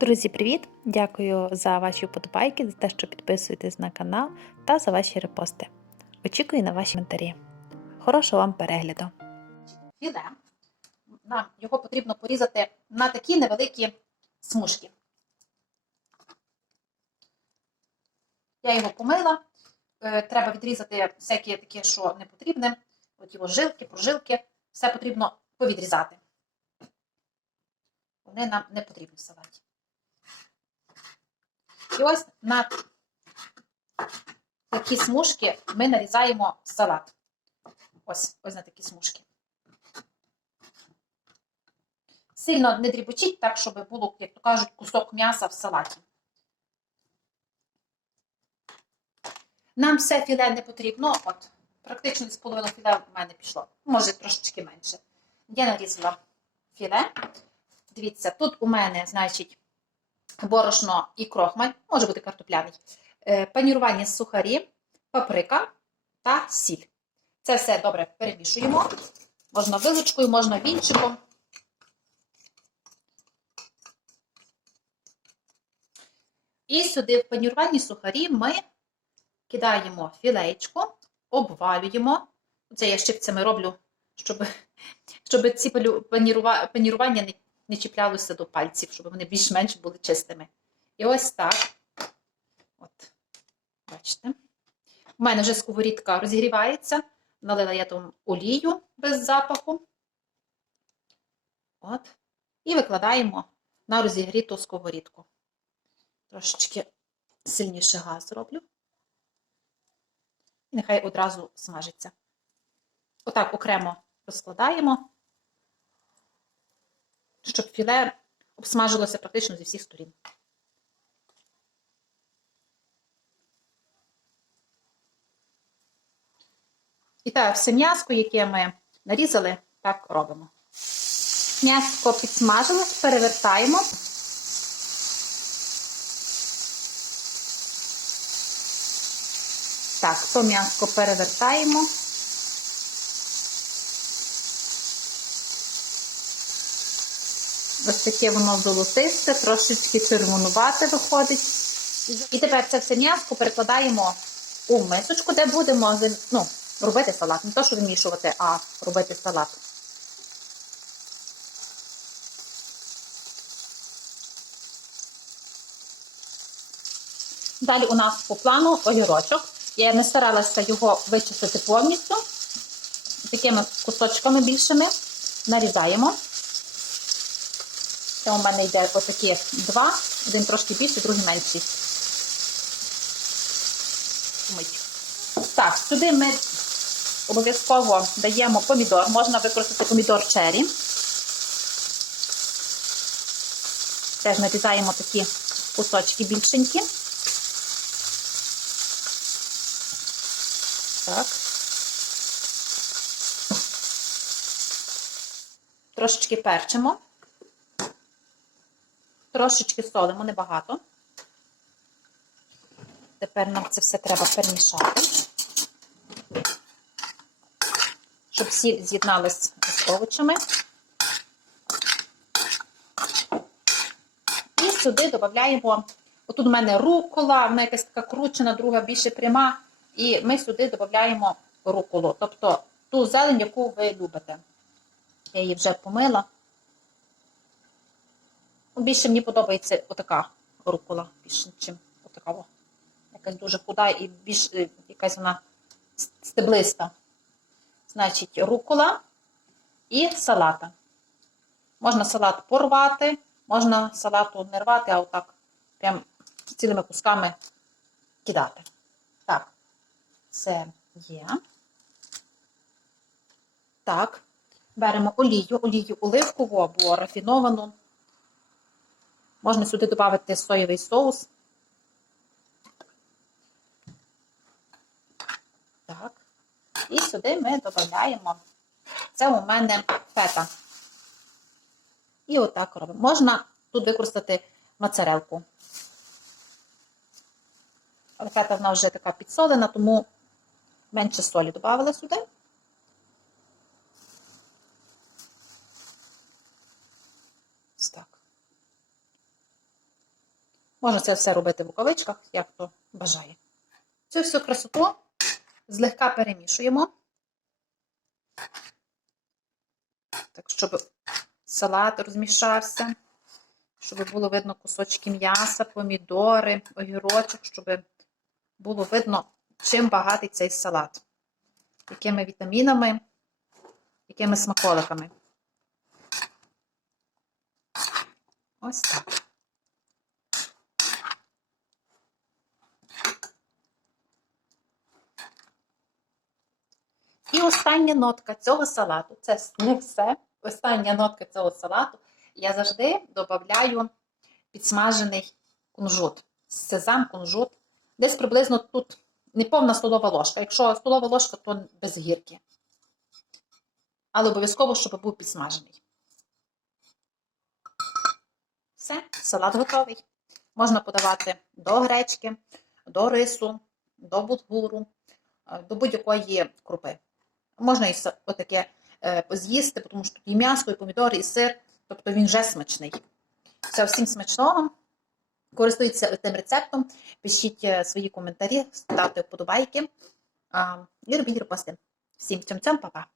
Друзі, привіт! Дякую за ваші вподобайки, за те, що підписуєтесь на канал та за ваші репости. Очікую на ваші коментарі. Хорошого вам перегляду! філе. Нам його потрібно порізати на такі невеликі смужки. Я його помила. Е, Треба відрізати всякі такі, що не потрібне. От його жилки, прожилки. Все потрібно повідрізати. Вони нам не потрібні в салаті. І ось на такі смужки ми нарізаємо салат. Ось, ось на такі смужки. Сильно не дрібочіть так, щоб було, як то кажуть, кусок м'яса в салаті. Нам все філе не потрібно. От, практично з половиною філе в мене пішло. Може, трошечки менше. Я нарізала філе. Дивіться, тут у мене, значить, борошно і крохмаль, може бути картопляний, е, панірування сухарі, паприка та сіль. Це все добре перемішуємо. Можна вилочкою, можна вінчиком. І сюди в панірувальні сухарі ми кидаємо філеєчко, обвалюємо. Це я щипцями роблю, щоб, щоб ці панірування не, не чіплялося до пальців, щоб вони більш-менш були чистими. І ось так. От, бачите. У мене вже сковорідка розігрівається. Налила я там олію без запаху. От. І викладаємо на розігріту сковорідку. Трошечки сильніше газ зроблю. І нехай одразу смажиться. Отак окремо розкладаємо, щоб філе обсмажилося практично зі всіх сторін. І так, все м'яско, яке ми нарізали, так робимо. М'яско підсмажилось, перевертаємо. Так, то м'яско перевертаємо. Ось таке воно золотисте, трошечки червонувате виходить. І тепер це все м'яско перекладаємо у мисочку, де будемо ну, робити салат. Не то, що вимішувати, а робити салат. Далі у нас по плану огірочок. Я не старалася його вичистити повністю. Такими кусочками більшими нарізаємо. Це у мене йде отакі два, один трошки більший, другий менший. Так, сюди ми обов'язково даємо помідор. Можна використати помідор чері. Теж нарізаємо такі кусочки більшенькі. Так. Трошечки перчимо. Трошечки солимо, небагато. Тепер нам це все треба перемішати, щоб сіль з'єдналась з овочами. І сюди додаємо, отут у мене рукола, вона якась така кручена, друга більше пряма. І ми сюди додаємо руколу, тобто ту зелень, яку ви любите. Я її вже помила. Більше мені подобається отака рукола, більше, ніж отака. Якась дуже худа і більш е, якась вона стеблиста. Значить, рукола і салата. Можна салат порвати, можна салату не рвати, а отак прям цілими кусками кидати. Так, це є. Так, беремо олію, олію оливкову або рафіновану. Можна сюди додати соєвий соус. Так. І сюди ми додаємо. Це у мене фета. І отак робимо. Можна тут використати моцарелку. Але фета вона вже така підсолена, тому менше солі додавали сюди. Ось так. Можна це все робити в рукавичках, як хто бажає. Цю всю красоту злегка перемішуємо. Так, щоб салат розмішався, щоб було видно кусочки м'яса, помідори, огірочок, щоб було видно, чим багатий цей салат, якими вітамінами, якими смаколиками. Ось так. І остання нотка цього салату це не все. Остання нотка цього салату. Я завжди додаю підсмажений кунжут. Сезам, кунжут. Десь приблизно тут не повна столова ложка. Якщо столова ложка, то без гірки. Але обов'язково, щоб був підсмажений. Все, салат готовий. Можна подавати до гречки, до рису, до булгуру, до будь-якої крупи. Можна і отаке е, з'їсти, тому що тут і м'ясо, і помідори, і сир. Тобто він вже смачний. Все, всім смачного. Користуйтеся цим рецептом, пишіть е, свої коментарі, ставте вподобайки і робіть репости. Всім цьом-цьом, па-па!